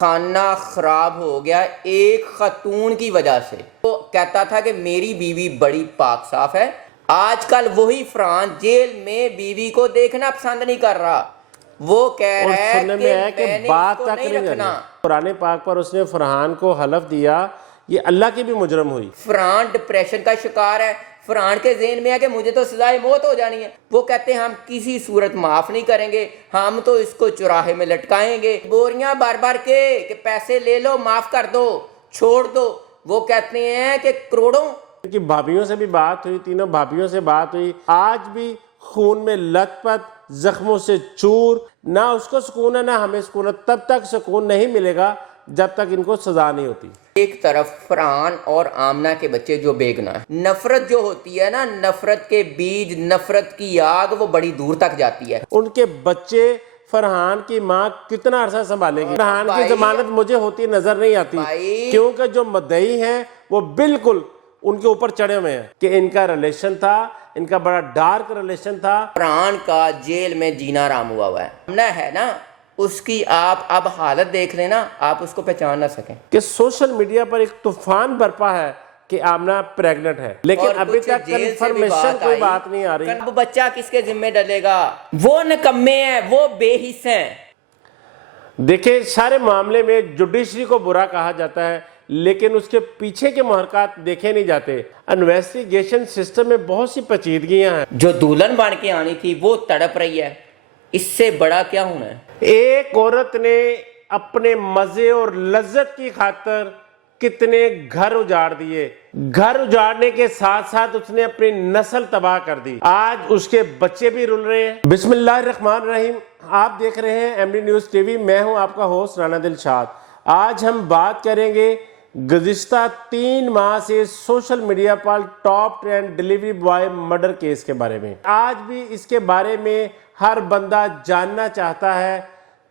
खाना खराब हो गया एक खतून की वजह से। तो कहता था कि मेरी बीवी बड़ी पाक साफ है। आजकल वही फरहान जेल में बीवी को देखना पसंद नहीं कर रहा। वो कह और रहा है सुनने में कि आया कि मैंने बात इसको तक नहीं नहीं रखना। करी। कुरान पाक पर उसने फरहान को हलफ दिया, ये अल्लाह की भी मुजरम हुई। फरहान डिप्रेशन का शिकार है। फरहान के ज़हन में है कि मुझे तो सजाए मौत हो जानी है। वो कहते हैं हम किसी सूरत माफ़ नहीं करेंगे, हम तो इसको चौराहे में लटकाएंगे। बोरियां बार बार के कि पैसे ले लो, माफ़ कर दो, छोड़ दो। वो कहते हैं कि करोड़ों कि भाभीियों से भी बात हुई, तीनों भाभीियों से बात हुई। आज भी खून में लथपथ, जख्मों से चूर, ना उसको सुकून है ना हमें सुकून है। तब तक सुकून नहीं मिलेगा जब तक इनको सजा नहीं होती। एक तरफ फरहान और आमना के बच्चे जो बेगुनाह है। नफरत जो होती है ना, नफरत के बीज, नफरत की आग वो बड़ी दूर तक जाती है। उनके बच्चे फरहान की माँ कितना अरसा संभालेगी। फरहान की जमानत मुझे होती नजर नहीं आती, क्योंकि जो मदई हैं वो बिल्कुल उनके ऊपर चढ़े हुए हैं कि इनका रिलेशन था, इनका बड़ा डार्क रिलेशन था। फरहान का जेल में जीना आराम हुआ है ना, उसकी आप अब हालत देख लेना, आप उसको पहचान ना सकें कि सोशल मीडिया पर एक तूफान बरपा है कि आमना प्रेग्नेंट है, लेकिन अभी तक कंफर्मेशन कोई बात नहीं आ रही। अब बच्चा किसके जिम्मे डलेगा? वो निकम्मे हैं, वो बेहिस हैं। देखिए, सारे मामले में जुडिशरी को बुरा कहा जाता है, लेकिन उसके पीछे के मुहरकात देखे नहीं जाते। इन्वेस्टिगेशन सिस्टम में बहुत सी पेचीदगियां हैं। जो दुल्हन बन के आनी थी वो तड़प रही है, इससे बड़ा क्या होना है? एक औरत ने अपने मजे और लज्जत की खातिर कितने घर उजाड़ दिए। घर उजाड़ने के साथ साथ उसने अपनी नस्ल तबाह कर दी। आज उसके बच्चे भी रुल रहे हैं। बिस्मिल्लाहिर्रहमानिर्रहीम। आप देख रहे हैं एमडी न्यूज टीवी। मैं हूं आपका होस्ट राना दिलशाद। आज हम बात करेंगे गुज़िश्ता 3 माह से सोशल मीडिया पर top trend delivery boy murder case के बारे में। आज भी इसके बारे में हर बंदा जानना चाहता है।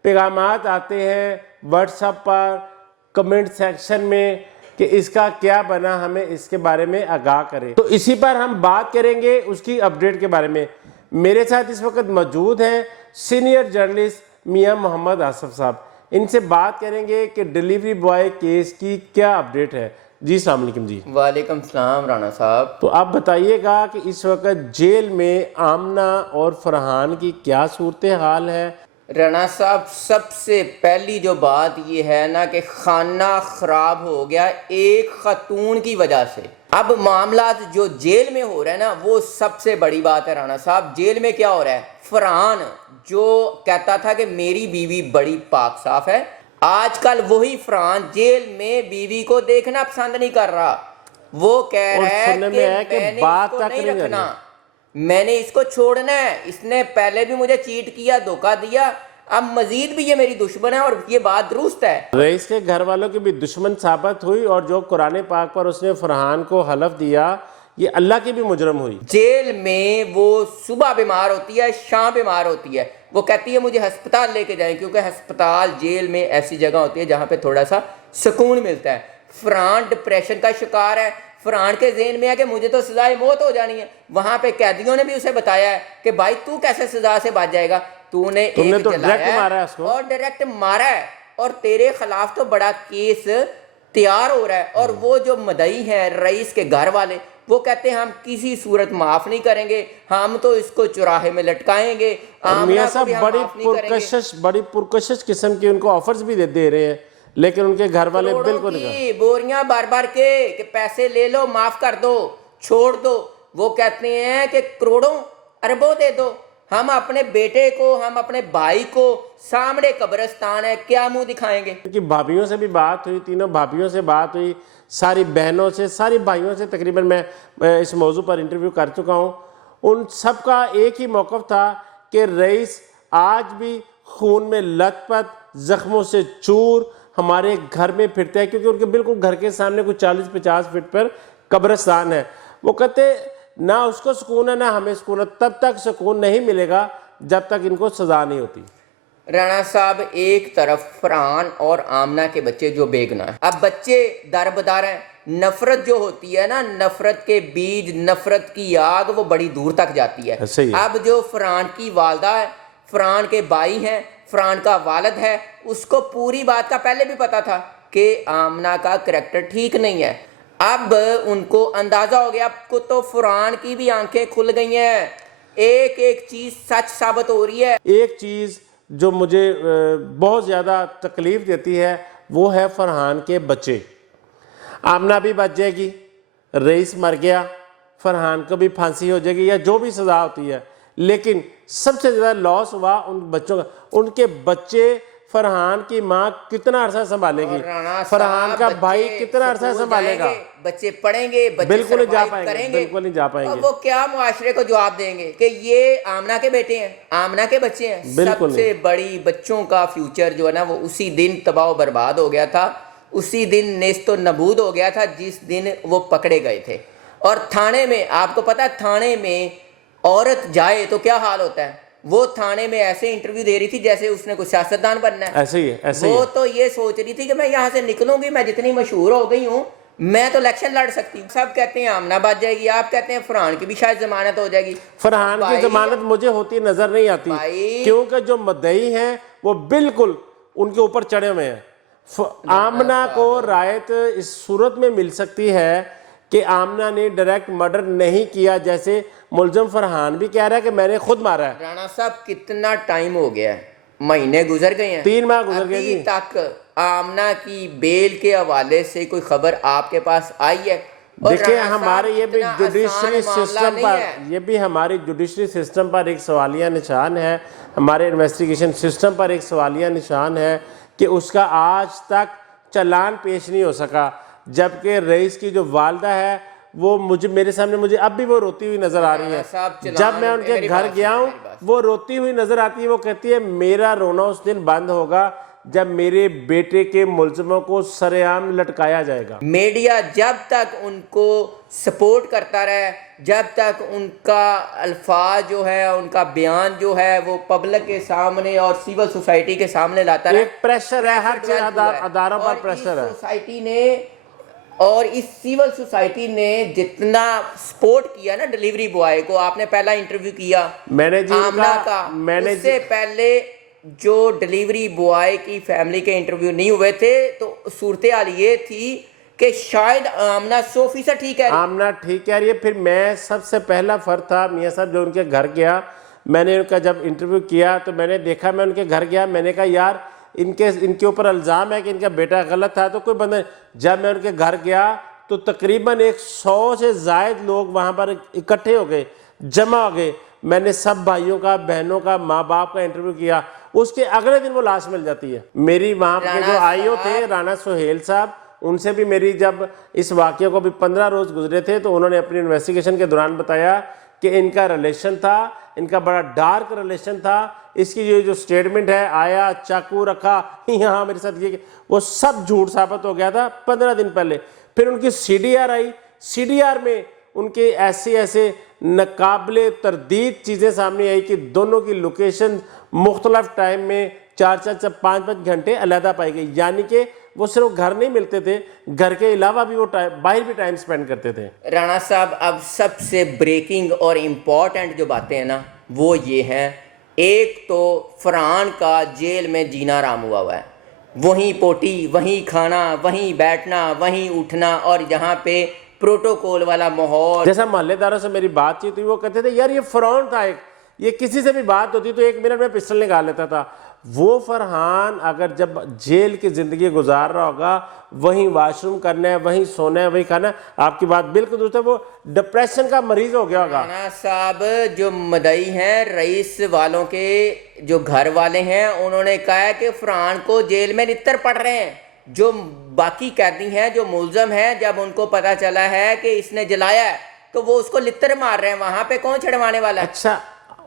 पैगामात आते हैं व्हाट्सएप पर, कमेंट सेक्शन में कि इसका क्या बना, हमें इसके बारे में आगाह करें। तो इसी पर हम बात करेंगे, उसकी अपडेट के बारे में। मेरे साथ इस वक्त मौजूद हैं सीनियर जर्नलिस्ट मियां मोहम्मद आसफ साहब। इनसे बात करेंगे कि डिलीवरी बॉय केस की क्या अपडेट है। जी अस्सलाम वालेकुम। जी वालेकुम सलाम राणा साहब। तो आप बताइएगा कि इस वक्त जेल में आमना और फरहान की क्या सूरत हाल है? राणा साहब, सबसे पहली जो बात ये है ना कि खाना खराब हो गया एक खतून की वजह से। अब मामला जो जेल में हो रहा है ना, वो सबसे बड़ी बात है राणा साहब। जेल में क्या हो रहा है? फरहान जो कहता था कि मेरी बीवी बड़ी पाक साफ है, आजकल वही फरहान जेल में बीवी को देखना पसंद नहीं कर रहा। वो कह रहा है कि मैंने इसको नहीं रखना, मैंने इसको छोड़ना है। इसने पहले भी मुझे चीट किया, धोखा दिया, अब मजीद भी ये मेरी दुश्मन है। और ये बात दुरुस्त है। रईस के घर वालों की भी दुश्मन साबित हुई, और जो कुरान पाक पर उसने फरहान को हलफ दिया, ये अल्लाह की भी मुजरम हुई। जेल में वो सुबह बीमार होती है, शाम बीमार होती है। वो कहती है मुझे अस्पताल लेके जाएं, क्योंकि अस्पताल जेल में ऐसी जगह होती है जहाँ पे थोड़ा सा सुकून मिलता है। फरहान डिप्रेशन का शिकार है। फरहान के ज़हन में है कि मुझे तो सजाए मौत हो जानी है। वहाँ पे कैदियों ने भी उसे बताया है कि भाई तू कैसे सजा से बच जाएगा, तुमने तो डायरेक्ट मारा है उसको, और डायरेक्ट मारा है, और तेरे खिलाफ तो बड़ा केस तैयार हो रहा है। और वो जो मदई है रईस के घर वाले, वो कहते हैं हम किसी सूरत माफ नहीं करेंगे, हम तो इसको चौराहे में लटकाएंगे। मियां साहब बड़ी पुरकशिश किस्म की उनको ऑफर्स भी दे रहे हैं, लेकिन उनके घर वाले बिल्कुल नहीं। बोरियां बार बार के कि पैसे ले लो, माफ कर दो, छोड़ दो। वो कहते हैं कि करोड़ों अरबों दे दो, हम अपने बेटे को, हम अपने भाई को, सामने कब्रिस्तान है, क्या मुंह दिखाएंगे? क्योंकि भाभीियों से भी बात हुई, तीनों भाभीियों से बात हुई, सारी बहनों से, सारी भाइयों से। तकरीबन मैं इस मौजू पर इंटरव्यू कर चुका हूँ। उन सब का एक ही मौक़िफ़ था कि रईस आज भी खून में लथपथ, ज़ख्मों से चूर हमारे घर में फिरते हैं, क्योंकि उनके बिल्कुल घर के सामने कुछ 40-50 फीट पर कब्रिस्तान है। वो कहते ना उसको सुकून है ना हमें सुकून है। तब तक सुकून नहीं मिलेगा जब तक इनको सजा नहीं होती। राणा साहब, एक तरफ फरहान और आमना के बच्चे जो बेगुनाह है, अब बच्चे दरबदर हैं। नफरत जो होती है ना, नफरत के बीज, नफरत की आग वो बड़ी दूर तक जाती है। अब जो फरहान की वालदा है, फरहान के भाई हैं, फरहान का वालिद है, उसको पूरी बात का पहले भी पता था कि आमना का करैक्टर ठीक नहीं है। अब उनको अंदाज़ा हो गया, अब तो फरहान की भी आंखें खुल गई हैं, एक एक चीज़ सच साबित हो रही है। एक चीज़ जो मुझे बहुत ज़्यादा तकलीफ़ देती है वो है फरहान के बच्चे। आमना भी बच जाएगी, रईस मर गया, फरहान को भी फांसी हो जाएगी या जो भी सज़ा होती है, लेकिन सबसे ज़्यादा लॉस हुआ उन बच्चों का। उनके बच्चे, फरहान की माँ कितना अरसा संभालेगी, फरहान का भाई कितना अरसा संभालेगा, बच्चे पढ़ेंगे, बच्चे बिल्कुल नहीं जा सर्वाइव पाएंगे, करेंगे, बिल्कुल नहीं जा पाएंगे। और वो क्या मुआशरे को जवाब देंगे कि ये आमना के बेटे हैं, आमना के बच्चे हैं। बिल्कुल सबसे बड़ी बच्चों का फ्यूचर जो है ना वो उसी दिन तबाह बर्बाद हो गया था, उसी दिन नेस्तो नबूद हो गया था जिस दिन वो पकड़े गए थे। और थाने में, आपको पता है थाने में औरत जाए तो क्या हाल होता है, वो थाने में ऐसे इंटरव्यू दे रही थी जैसे उसने कुछ सियासतदान बनना है। ऐसे ही है, ऐसे ही वो है। तो ये सोच रही थी कि मैं यहाँ से निकलूंगी, मैं जितनी मशहूर हो गई हूँ मैं तो इलेक्शन लड़ सकती हूँ। सब कहते हैं आमना बच जाएगी, आप कहते हैं फरहान की भी शायद जमानत हो जाएगी। फरहान की जमानत मुझे होती नजर नहीं आती, क्योंकि जो मुद्दई हैं वो बिल्कुल उनके ऊपर चढ़े हुए हैं। आमना को रायत इस सूरत में मिल सकती है कि आमना ने डायरेक्ट मर्डर नहीं किया, जैसे मुलजम फरहान भी कह रहा है कि मैंने खुद मारा है। राणा साहब कितना टाइम हो गया है, महीने गुजर गए हैं, 3 माह गुजर गए अभी जी। तक आमना की बेल के हवाले से कोई खबर आपके पास आई है? और देखिए राणा साहब, हमारे ये भी इतना जुडिशरी आसान मामला सिस्टम नहीं पर, है। ये भी हमारी जुडिशरी सिस्टम पर एक सवालिया निशान है, हमारे इन्वेस्टिगेशन सिस्टम पर एक सवालिया निशान है कि उसका आज तक चालान पेश नहीं हो सका। जबकि रईस की जो वालदा है वो मेरे सामने मुझे अब भी वो रोती हुई नजर आ रही है। जब मैं उनके घर गया हूँ वो रोती हुई नजर आती है। वो कहती है मेरा रोना उस दिन बंद होगा जब मेरे बेटे के मुलजमों को सरेआम लटकाया जाएगा। मीडिया जब तक उनको सपोर्ट करता रहे, जब तक उनका अल्फाज जो है, उनका बयान जो है वो पब्लिक के सामने और सिविल सोसाइटी के सामने लाता रहे, एक प्रेशर है, हर चीज अदारों पर प्रेशर है। सोसाइटी ने और इस सिविल सोसाइटी ने जितना सपोर्ट किया ना डिलीवरी बॉय को, आपने पहला इंटरव्यू किया मैंने जी आमना का, उससे पहले जो डिलीवरी बॉय की फैमिली के इंटरव्यू नहीं हुए थे तो सूरत हाल ये थी कि शायद आमना 100% ठीक है, आमना ठीक कह रही है। फिर मैं सबसे पहला फर्द था मियाँ साहब जो उनके घर गया। मैंने उनका जब इंटरव्यू किया तो मैंने देखा, मैं उनके घर गया, मैंने कहा यार इनके ऊपर इल्ज़ाम है कि इनका बेटा गलत था, तो कोई बंदा। जब मैं उनके घर गया तो तकरीबन 100 से ज़ायद लोग वहाँ पर इकट्ठे हो गए, जमा हो गए। मैंने सब भाइयों का, बहनों का, माँ बाप का इंटरव्यू किया। उसके अगले दिन वो लाश मिल जाती है। मेरी वहाँ के जो आईओ थे राणा सुहेल साहब, उनसे भी मेरी जब इस वाक़े को भी 15 रोज़ गुजरे थे तो उन्होंने अपनी इन्वेस्टिगेशन के दौरान बताया कि इनका रिलेशन था, इनका बड़ा डार्क रिलेशन था। इसकी ये जो स्टेटमेंट है, आया चाकू रखा यहाँ मेरे साथ, ये वो सब झूठ साबित हो गया था 15 दिन पहले। फिर उनकी CDR आई, CDR में उनके ऐसे नाकाबिले तरदीद चीज़ें सामने आई कि दोनों की लोकेशन मुख्तलिफ टाइम में 4-4 5-5 घंटे अलहदा पाई गई। यानी कि वो सिर्फ घर नहीं मिलते थे, घर के अलावा भी वो बाहर भी टाइम स्पेंड करते थे। राणा साहब अब सबसे ब्रेकिंग और इम्पॉर्टेंट जो बातें हैं ना वो ये हैं, एक तो फरहान का जेल में जीना आराम हुआ है, वहीं पोटी, वहीं खाना, वहीं बैठना, वहीं उठना, और यहाँ पे प्रोटोकॉल वाला माहौल। जैसा मोहल्लेदारों से मेरी बातचीत हुई, वो कहते थे यार ये फरहान था एक, ये किसी से भी बात होती तो 1 मिनट में पिस्टल निकाल लेता था। वो फरहान अगर जब जेल की ज़िंदगी गुजार रहा होगा, वहीं वॉशरूम करना है, वहीं सोना है, वहीं खाना, आपकी बात बिल्कुल दुरुस्त है, वो डिप्रेशन का मरीज हो गया होगा। राणा साहब जो मदई हैं, रईस वालों के जो घर वाले हैं, उन्होंने कहा है कि फरहान को जेल में नित्तर पड़ रहे हैं। जो बाकी कैदी हैं, जो मुलजम हैं, जब उनको पता चला है कि इसने जलाया है तो वो उसको लित्तर मार रहे हैं। वहां पे कौन छड़वाने वाला है? अच्छा,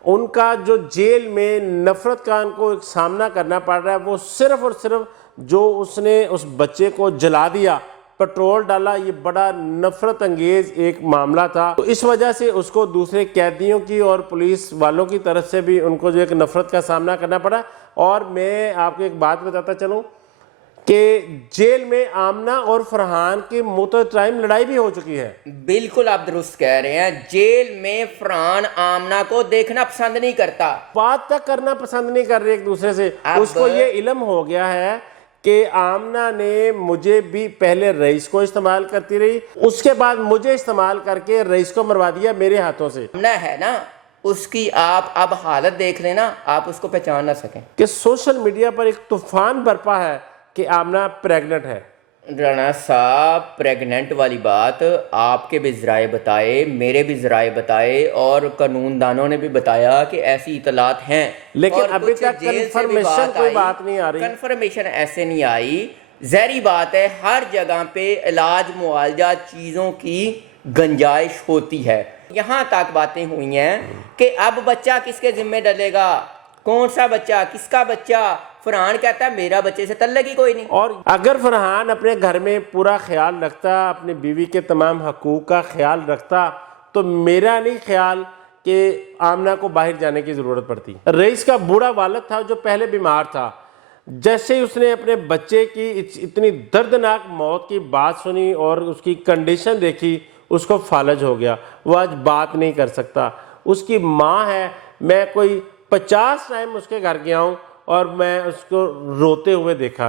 उनका जो जेल में नफरत का उनको एक सामना करना पड़ रहा है, वो सिर्फ और सिर्फ जो उसने उस बच्चे को जला दिया, पेट्रोल डाला, ये बड़ा नफरत अंगेज एक मामला था। तो इस वजह से उसको दूसरे कैदियों की और पुलिस वालों की तरफ से भी उनको जो एक नफरत का सामना करना पड़ा। और मैं आपको एक बात बताता चलूँ कि जेल में आमना और फरहान की मुतअद्दिद टाइम लड़ाई भी हो चुकी है। बिल्कुल आप दुरुस्त कह रहे हैं। जेल में फरहान आमना को देखना पसंद नहीं करता, बात तक करना पसंद नहीं कर रहे एक दूसरे से। अब उसको ये इल्म हो गया है कि आमना ने मुझे भी पहले रईस को इस्तेमाल करती रही, उसके बाद मुझे इस्तेमाल करके रईस को मरवा दिया मेरे हाथों से। आमना है ना, उसकी आप अब हालत देख लेना, आप उसको पहचान ना सकें। कि सोशल मीडिया पर एक तूफान बरपा है कि आमना प्रेग्नेंट है। राणा साहब, प्रेग्नेंट वाली बात आपके भी ज़राए बताए, मेरे भी ज़राए बताए और कानूनदानों ने भी बताया कि ऐसी इतलात हैं, लेकिन और अभी कुछ तक जेल से भी कंफर्मेशन कोई आई। बात नहीं आ रही। कंफर्मेशन ऐसे नहीं आई। ज़हरी बात है, हर जगह पे इलाज मुआलजा चीज़ों की गंजाइश होती है। यहाँ तक बातें हुई हैं कि अब बच्चा किसके ज़िम्मे डलेगा, कौन सा बच्चा, किसका बच्चा। फरहान कहता है मेरा बच्चे से तल्लक ही कोई नहीं। और अगर फरहान अपने घर में पूरा ख्याल रखता, अपनी बीवी के तमाम हकूक़ का ख्याल रखता, तो मेरा नहीं ख्याल कि आमना को बाहर जाने की ज़रूरत पड़ती। रईस का बूढ़ा वालिद था जो पहले बीमार था, जैसे ही उसने अपने बच्चे की इतनी दर्दनाक मौत की बात सुनी और उसकी कंडीशन देखी, उसको फालज हो गया। वो आज बात नहीं कर सकता। उसकी माँ है, मैं कोई 50 टाइम उसके घर गया हूँ और मैं उसको रोते हुए देखा।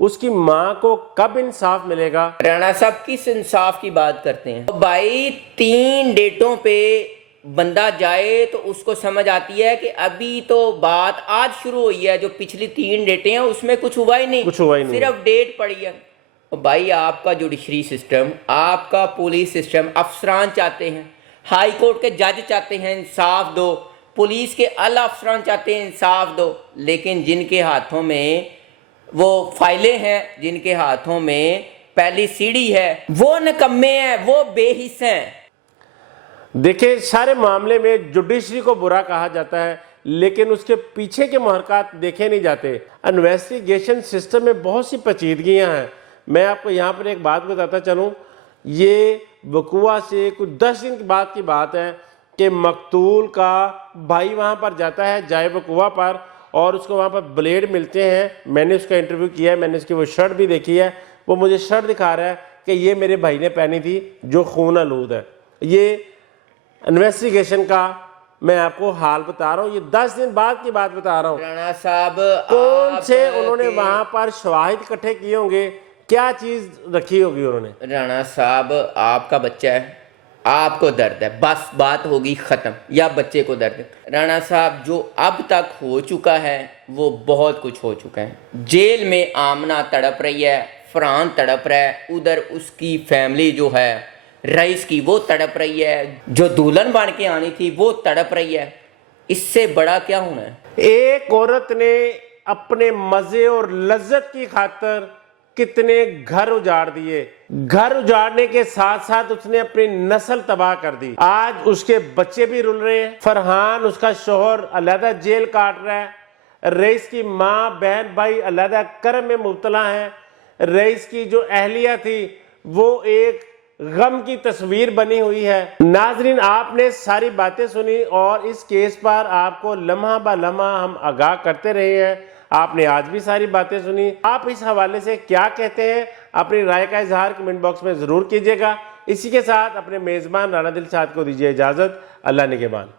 उसकी माँ को कब इंसाफ मिलेगा? राणा साहब किस इंसाफ की बात करते हैं? तो भाई 3 डेटों पे बंदा जाए तो उसको समझ आती है कि अभी तो बात आज शुरू हुई है, जो पिछली 3 डेटें हैं उसमें कुछ हुआ ही नहीं, सिर्फ डेट पड़ी है। और भाई आपका जुडिशरी सिस्टम, आपका पुलिस सिस्टम, अफसरान चाहते हैं, हाई कोर्ट के जज चाहते हैं इंसाफ दो, पुलिस के अला अफसरान चाहते हैं इंसाफ दो, लेकिन जिनके हाथों में वो फाइलें हैं, जिनके हाथों में पहली सीढ़ी है, वो निकम्मे हैं, वो बेहिस हैं। देखिए, सारे मामले में जुडिशरी को बुरा कहा जाता है, लेकिन उसके पीछे के महरक़ात देखे नहीं जाते। इन्वेस्टिगेशन सिस्टम में बहुत सी पेचीदगियाँ हैं। मैं आपको यहाँ पर एक बात बताता चलूँ, ये वक़ुआ से कुछ 10 दिन के बाद की बात है कि मकतूल का भाई वहाँ पर जाता है जाए वक़ुआ पर, और उसको वहाँ पर ब्लेड मिलते हैं। मैंने उसका इंटरव्यू किया है, मैंने उसकी वो शर्ट भी देखी है। वो मुझे शर्ट दिखा रहा है कि ये मेरे भाई ने पहनी थी जो खून आलूद है। ये इन्वेस्टिगेशन का मैं आपको हाल बता रहा हूँ, ये 10 दिन बाद की बात बता रहा हूँ। राणा साहब, कौन से उन्होंने वहाँ पर शवाहिद इकट्ठे किए होंगे, क्या चीज़ रखी होगी उन्होंने। राणा साहब, आपका बच्चा है, आपको दर्द है, बस बात होगी ख़त्म, या बच्चे को दर्द है। राणा साहब, जो अब तक हो चुका है वो बहुत कुछ हो चुका है। जेल में आमना तड़प रही है, फरहान तड़प रहा है, उधर उसकी फैमिली जो है रईस की वो तड़प रही है, जो दुल्हन बन के आनी थी वो तड़प रही है। इससे बड़ा क्या होना है? एक औरत ने अपने मज़े और लज्जत की खातिर कितने घर उजाड़ दिए। घर उजाड़ने के साथ साथ उसने अपनी नस्ल तबाह कर दी। आज उसके बच्चे भी रुल रहे हैं। फरहान, उसका शोहर अलहदा जेल काट रहा है। रईस की माँ, बहन, भाई अलहदा कर्म में मुब्तला हैं। रईस की जो अहलिया थी वो एक गम की तस्वीर बनी हुई है। नाजरीन, आपने सारी बातें सुनी और इस केस पर आपको लम्हा ब लम्हा हम आगाह करते रहे हैं। आपने आज भी सारी बातें सुनी। आप इस हवाले से क्या कहते हैं, अपनी राय का इजहार कमेंट बॉक्स में ज़रूर कीजिएगा। इसी के साथ अपने मेज़बान राणा दिलशाद को दीजिए इजाज़त। अल्लाह निगहबान।